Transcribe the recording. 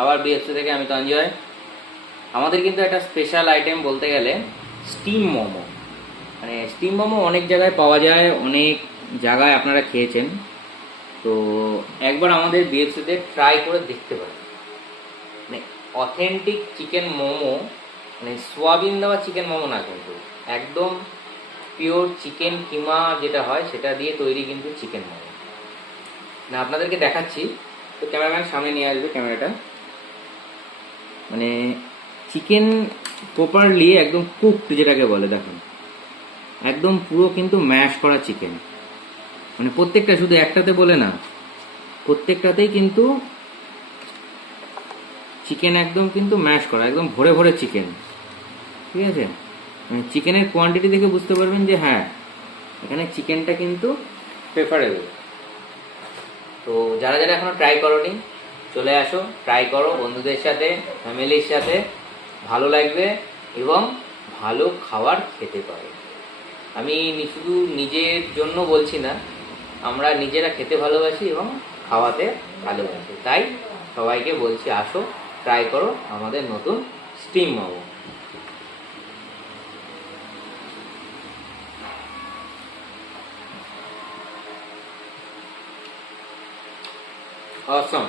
আবার বিএফসি থেকে আমি তঞ্জয়। আমাদের কিন্তু একটা স্পেশাল আইটেম বলতে গেলে স্টিম মোমো। মানে স্টিম মোমো অনেক জায়গায় পাওয়া যায়, অনেক জায়গায় আপনারা খেয়েছেন। তো একবার আমাদের বিএফসিতে ট্রাই করে দেখতে পারেন। মানে অথেন্টিক চিকেন মোমো, মানে সোয়াবিন দেওয়া চিকেন মোমো না, কিন্তু একদম পিওর চিকেন কিমা যেটা হয় সেটা দিয়ে তৈরি কিন্তু চিকেন মোমো। না আপনাদেরকে দেখাচ্ছি, তো ক্যামেরাম্যান সামনে নিয়ে আসবে ক্যামেরাটা। মানে চিকেন প্রপারলি একদম কুকড যেটাকে বলে, দেখুন একদম পুরো কিন্তু ম্যাশ করা চিকেন। মানে প্রত্যেকটা, শুধু একটাতে বলে না, প্রত্যেকটাতেই কিন্তু চিকেন একদম কিন্তু ম্যাশ করা, একদম ভরে ভরে চিকেন। ঠিক আছে, মানে চিকেনের কোয়ান্টিটি দেখে বুঝতে পারবেন যে হ্যাঁ, এখানে চিকেনটা কিন্তু প্রেফারেবল। তো যারা যারা এখনো ট্রাই করোনি, চলে আসো, ট্রাই করো বন্ধুদের সাথে, ফ্যামিলির সাথে, ভালো লাগবে এবং ভালো খাবার খেতে পারো। আমি শুধু নিজের জন্য বলছি না, আমরা নিজেরা খেতে ভালোবাসি এবং খাওয়াতে ভালোবাসি, তাই সবাইকে বলছি আসো, ট্রাই করো আমাদের নতুন স্টিম মোমো। অসম।